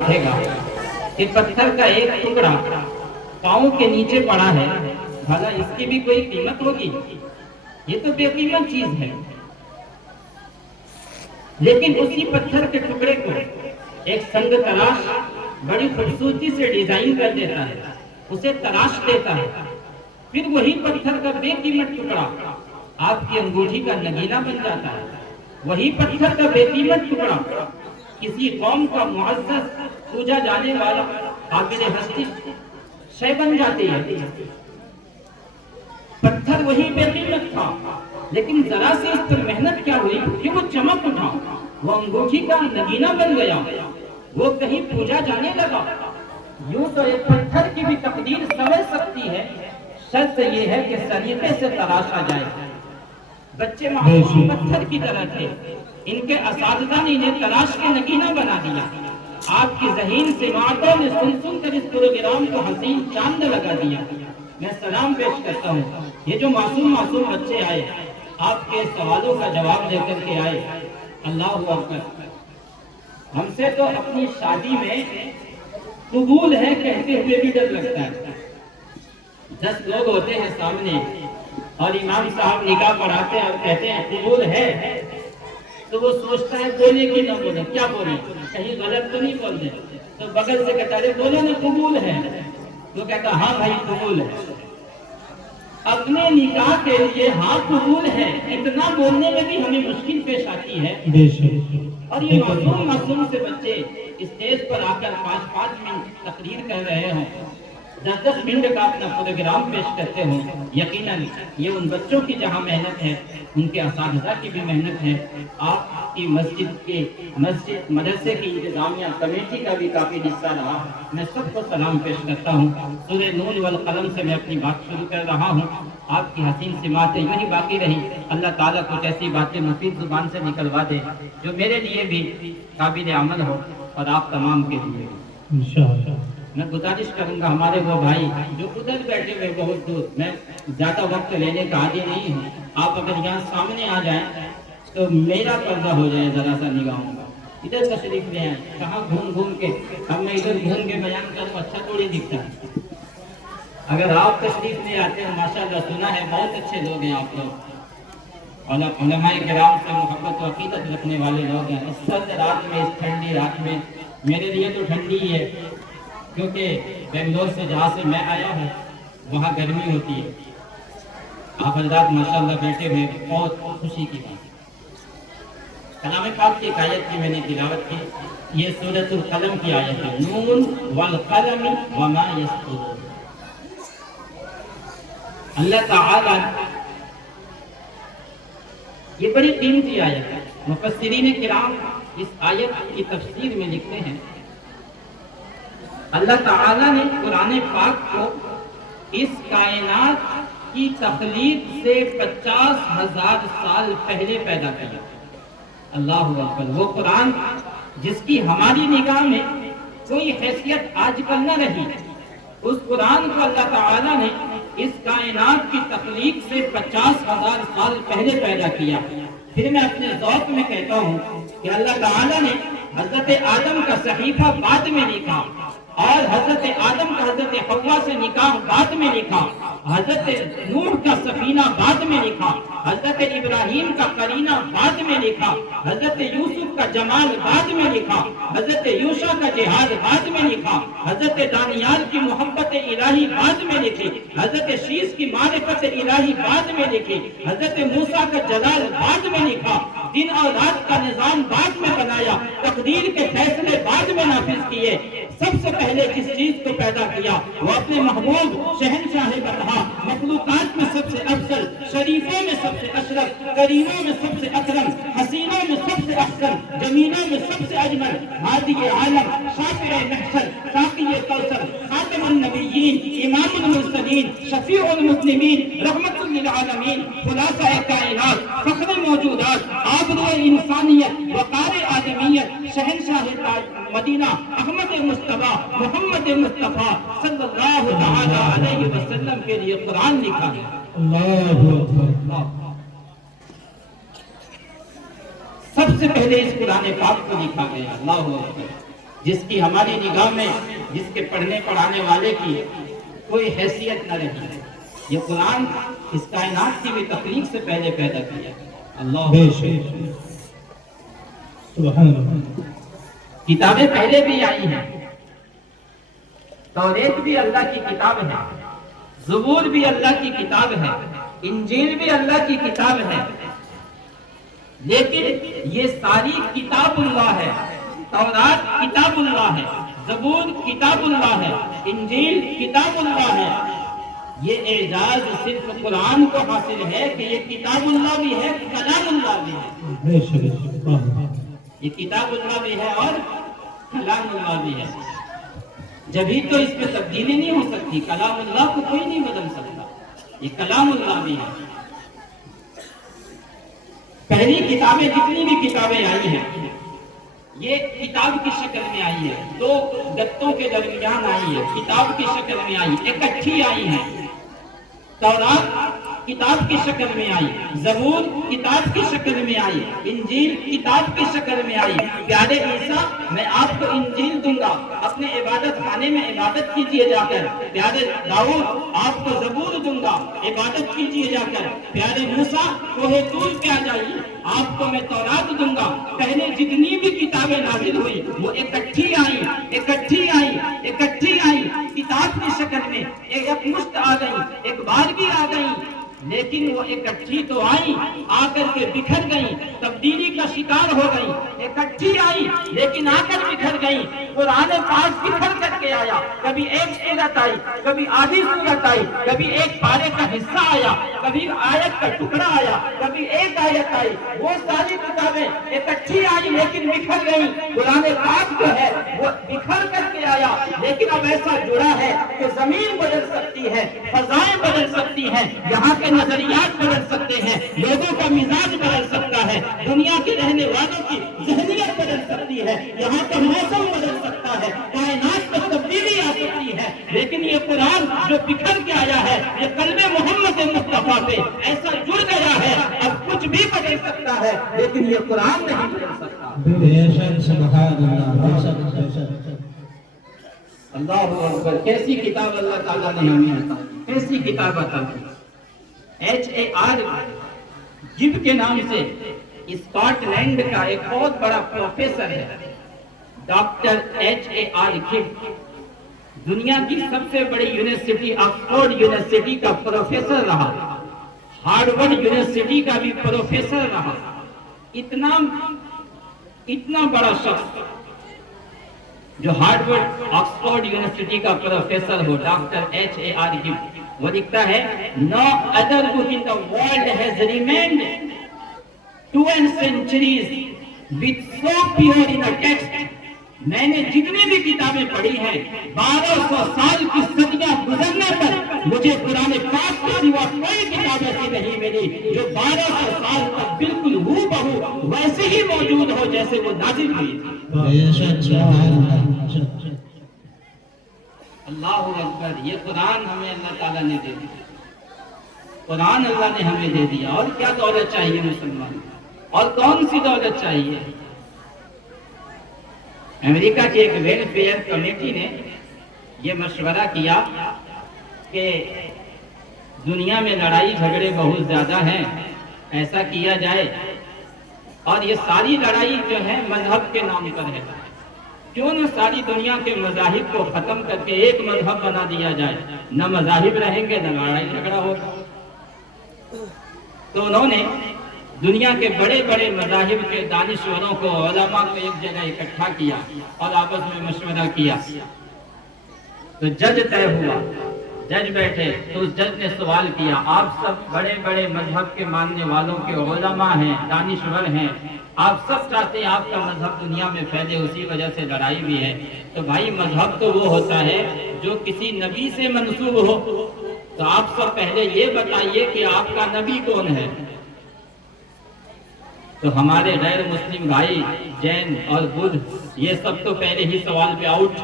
دیکھے گا کہ پتھر کا ایک ٹکڑا پاؤں کے نیچے پڑا ہے، بھلا اس کی بھی کوئی قیمت ہوگی؟ یہ تو بے قیمت چیز ہے، لیکن اسی پتھر کے ٹکڑے کو ایک سنگ تراش بڑی خوبصورتی سے ڈیزائن کر دیتا ہے، اسے تراش دیتا ہے، پھر وہی پتھر کا بے قیمت ٹکڑا آپ کی انگوٹھی کا نگینہ بن جاتا ہے، وہی پتھر کا بے قیمت ٹکڑا کسی قوم کا معزز پوجا جانے والا قابل ہستی شے بن جاتی ہے۔ پتھر وہی بے قیمت تھا، لیکن ذرا سے اس پر محنت کیا ہوئی کہ وہ چمک اٹھا، وہ انگوٹھی کا نگینہ بن گیا، وہ کہیں پوجا جانے لگا۔ یوں تو ایک پتھر کی بھی تقدیر سمجھ سکتی ہے، شرط یہ ہے کہ سلیقے سے تراشا جائے۔ بچے معصوم پتھر کی طرح تھے، ان کے اساتذہ نے انہیں تراش کے نگینہ بنا دیا۔ آپ کی ذہین سماعتوں نے سن سن کر اس پروگرام کو حسین چاند لگا دیا۔ میں سلام پیش کرتا ہوں، یہ جو معصوم بچے آئے، آپ کے سوالوں کا جواب دے کر کے آئے، اللہ اکبر۔ ہم سے تو اپنی شادی میں قبول ہے کہتے ہوئے بھی ڈر لگتا ہے۔ 10 لوگ ہوتے ہیں سامنے اور امام صاحب نکاح پڑھاتے ہیں اور کہتے ہیں قبول ہے، تو وہ سوچتا ہے بولے کہ نہ بولے، کیا بولے، کہیں غلط تو نہیں بول دے، تو بغل سے کہتا ہے بولو نا قبول ہے، تو کہتا ہاں بھائی قبول ہے۔ اپنے نکاح کے لیے ہاں قبول ہے اتنا بولنے میں بھی ہمیں مشکل پیش آتی ہے، اور یہ معصوم سے بچے اسٹیج پر آ کر 5 منٹ تقریر کر رہے ہوں، 10 منٹ کا اپنا پروگرام پیش کرتے ہوں، یقیناً یہ ان بچوں کی جہاں محنت ہے، ان کے اساتذہ کی بھی محنت ہے، آپ کی مسجد مدرسے کی انتظامیہ کمیٹی کا بھی کافی حصہ رہا۔ میں سب کو سلام پیش کرتا ہوں۔ سورہ نون والقلم سے میں اپنی بات شروع کر رہا ہوں۔ آپ کی حسین سماعتیں یوں ہی باقی رہی، اللہ تعالیٰ کچھ ایسی باتیں مفید زبان سے نکلوا دے جو میرے لیے بھی قابل عمل ہو اور آپ تمام کے لیے انشاءاللہ۔ میں گزارش کروں گا ہمارے وہ بھائی جو ادھر بیٹھے ہوئے بہت دور، میں زیادہ وقت لینے کا عادی نہیں ہوں، آپ اگر یہاں سامنے آ جائیں تو میرا پردہ ہو جائے ذرا سا نگاہوں کا، ادھر تشریف لے آئیں، کہاں گھوم کے اب میں ادھر گھوم کے بیان کروں اچھا تھوڑی دکھتا ہے۔ اگر آپ تشریف لے آتے ہیں، ماشاءاللہ سنا ہے بہت اچھے لوگ ہیں آپ لوگ، علماء کرام سے محبت و عقیدت رکھنے والے لوگ ہیں۔ اس سرد رات میں، اس ٹھنڈی رات میں، میرے لیے تو ٹھنڈی ہی ہے کیونکہ بنگلور سے جہاں سے میں آیا ہوں وہاں گرمی ہوتی ہے۔ آپ حضرات ماشاءاللہ بیٹھے ہوئے، بہت خوشی کی بات۔ کلام پاک کی ایک آیت کی میں نے تلاوت کی، یہ سورۃ القلم کی آیت ہے، نون والقلم وما یسطرون۔ اللہ تعالیٰ یہ بڑی قیمتی آیت ہے۔ مفسرین کرام اس آیت کی تفسیر میں لکھتے ہیں، اللہ تعالیٰ نے قرآن پاک کو اس کائنات کی تخلیق سے 50,000 سال پہلے پیدا کیا۔ اللہ اکبر۔ وہ قرآن جس کی ہماری نگاہ میں کوئی حیثیت آج کل نہ رہی، اس قرآن کو اللہ تعالیٰ نے اس کائنات کی تخلیق سے 50,000 سال پہلے پیدا کیا۔ پھر میں اپنے ذوق میں کہتا ہوں کہ اللہ تعالیٰ نے حضرت آدم کا صحیفہ بعد میں لکھا، اور حضرت آدم کا حضرت حوا سے نکاح بعد میں لکھا، حضرت نوح کا سفینہ بعد میں لکھا، حضرت ابراہیم کا قرینہ بعد میں لکھا، حضرت یوسف کا جمال بعد میں لکھا، حضرت یوشع کا جہاد بعد میں لکھا، حضرت دانیال کی محبت الہی بعد میں لکھی، حضرت شیس کی معرفت الہی بعد میں لکھی، حضرت موسیٰ کا جلال بعد میں لکھا، دن اور رات کا نظام بعد میں بنایا، تقدیر کے فیصلے بعد میں نافذ کیے۔ سب سے پہلے جس چیز کو پیدا کیا وہ اپنے محبوب شہنشاہ بنہا، مخلوقات میں سب سے افضل، شریفوں میں سب سے اشرف، کریموں میں سب سے اکرم، حسینوں میں سب سے احسن، جمیلوں میں سب سے اجمل، ہادی عالم، شافع محشر، ساقی کوثر، خاتم النبیین، امام المرسلین، شفیع المسلمین، رحمت للعالمین، خلاصہ کائنات، فخر موجودات، آبرو انسانیت، وقار آدمیت، شہنشاہ مدینہ، احمد مصطفیٰ، محمد مصطفیٰ صلی اللہ تعالی علیہ وسلم کے لیے قرآن لکھا ہے۔ اللہ اکبر۔ سب سے پہلے اس قرآن پاک کو لکھا گیا، اللہ اکبر۔ جس کی ہماری نگاہ میں جس کے پڑھنے پڑھانے والے کی کوئی حیثیت نہ رہی ہے. یہ قرآن اس کائنات کی بھی تخلیق سے پہلے پیدا کیا. اللہ سبحان اللہ. کتابیں پہلے بھی آئی ہیں. توریت بھی اللہ کی کتاب ہے, زبور بھی اللہ کی کتاب ہے, انجیل بھی اللہ کی کتاب ہے, لیکن یہ ساری کتاب اللہ ہے. تورات کتاب اللہ ہے, زبور کتاب اللہ ہے, انجیل کتاب اللہ ہے. یہ اعجاز صرف قرآن کو حاصل ہے کہ یہ کتاب اللہ بھی ہے, کلام اللہ بھی ہے. یہ کتاب اللہ بھی ہے اور کلام اللہ بھی ہے. جبھی تو اس میں تبدیلی نہیں ہو سکتی. کلام اللہ کو کوئی نہیں بدل سکتا. یہ کلام اللہ بھی ہے. پہلی کتابیں جتنی بھی کتابیں آئی ہیں یہ کتاب کی شکل میں آئی ہے. دو گتوں کے درمیان آئی ہے, کتاب کی شکل میں آئی, اکٹھی آئی ہے. تورات کتاب کی شکل میں آئی, زبور کتاب کی شکل میں آئی, انجیل کتاب کی شکل میں آئی. پیارے عیسیٰ میں آپ کو انجیل دوں گا, اپنے عبادت خانے میں عبادت کیجیے جا کر. پیارے داؤد آپ کو زبور دوں گا, عبادت کیجیے جا کر. پیارے موسیٰ کوہ طور پہ آ جائیے, آپ کو میں تورات دوں گا. پہلے جتنی بھی کتابیں نازل ہوئی وہ اکٹھی آئی, اکٹھی آئی, اکٹھی آئی کتاب کی شکل میں. ایک مشت آ گئی, ایک بار بھی آ گئی, لیکن وہ اکٹھی تو آئی, آ کر کے بکھر گئی, تبدیلی کا شکار ہو گئی. اکٹھی آئی لیکن آ کر بکھر گئی. قرآن پاک بکھر کر کے آیا. کبھی ایک سورت آئی, کبھی آدھی سورت آئی, کبھی ایک پارے کا حصہ آیا, کبھی آیت کا ٹکڑا آیا, کبھی ایک آیت آئی. وہ ساری کتابیں اکٹھی آئی لیکن بکھر گئی. قرآن پاک جو ہے وہ بکھر کر کے آیا, لیکن اب ایسا جڑا ہے کہ زمین بدل سکتی ہے, فضائیں بدل سکتی ہیں, یہاں کے نظریات بدل سکتے ہیں, لوگوں کا مزاج بدل سکتا ہے, دنیا کے رہنے والوں کی ذہنیت بدل سکتی ہے, یہاں کا موسم بدل سکتا ہے, کائنات میں تبدیلی آ سکتی ہے. لیکن یہ قرآن جو بکھر کے آیا ہے یہ قلب محمد مصطفیٰ پہ ایسا جڑ گیا ہے, اب کچھ بھی بدل سکتا ہے لیکن یہ قرآن نہیں بدل سکتا. اللہ اکبر. کیسی کتاب اللہ تعالیٰ نے ہمیں عطا کی, کیسی کتاب عطا کی. H.A.R. گب کے نام سے اسکاٹ لینڈ کا ایک بہت بڑا پروفیسر ہے, ڈاکٹر H.A.R. گب. دنیا کی سب سے بڑی یونیورسٹی آکسفورڈ یونیورسٹی کا پروفیسر رہا, ہارورڈ یونیورسٹی کا بھی پروفیسر رہا. اتنا بڑا شخص جو ہارورڈ آکسفورڈ یونیورسٹی کا پروفیسر ہو, ڈاکٹر H.A.R. گب, وہ لکھتا ہے no other book in the world has remained 2 centuries with so pure in a text. میں نے جتنی بھی کتابیں پڑھی ہیں 1200 سال کی صدیاں گزرنے پر مجھے قرآن پاک کے سوا کوئی کتاب ایسی نہیں ملی جو 1200 سال تک بالکل ہو بہو ویسے ہی موجود ہو جیسے وہ نازل ہوئی تھی. اللہ اکبر. یہ قرآن ہمیں اللہ تعالیٰ نے دے دیا, قرآن اللہ نے ہمیں دے دیا. اور کیا دولت چاہیے مسلمان, اور کون سی دولت چاہیے. امریکہ کی ایک ویلفیئر کمیٹی نے یہ مشورہ کیا کہ دنیا میں لڑائی جھگڑے بہت زیادہ ہیں, ایسا کیا جائے اور یہ ساری لڑائی جو ہے مذہب کے نام پر ہے, کیوں نہ ساری دنیا کے مذاہب کو ختم کر کے ایک مذہب بنا دیا جائے, نہ مذاہب رہیں گے نہ لڑائی جھگڑا ہوگا. تو انہوں نے دنیا کے بڑے بڑے مذاہب کے دانشوروں کو, علماء کو ایک جگہ اکٹھا کیا اور آپس میں مشورہ کیا. تو جج طے ہوا, جج بیٹھے تو اس جج نے سوال کیا, آپ سب بڑے بڑے مذہب کے ماننے والوں کے علماء ہیں, دانشور ہیں, آپ سب چاہتے ہیں آپ کا مذہب دنیا میں پھیلے, اسی وجہ سے لڑائی بھی ہے. تو بھائی مذہب تو وہ ہوتا ہے جو کسی نبی سے منسوب ہو, تو آپ سب پہلے یہ بتائیے کہ آپ کا نبی کون ہے. تو ہمارے غیر مسلم بھائی جین اور بدھ یہ سب تو پہلے ہی سوال پہ آؤٹ.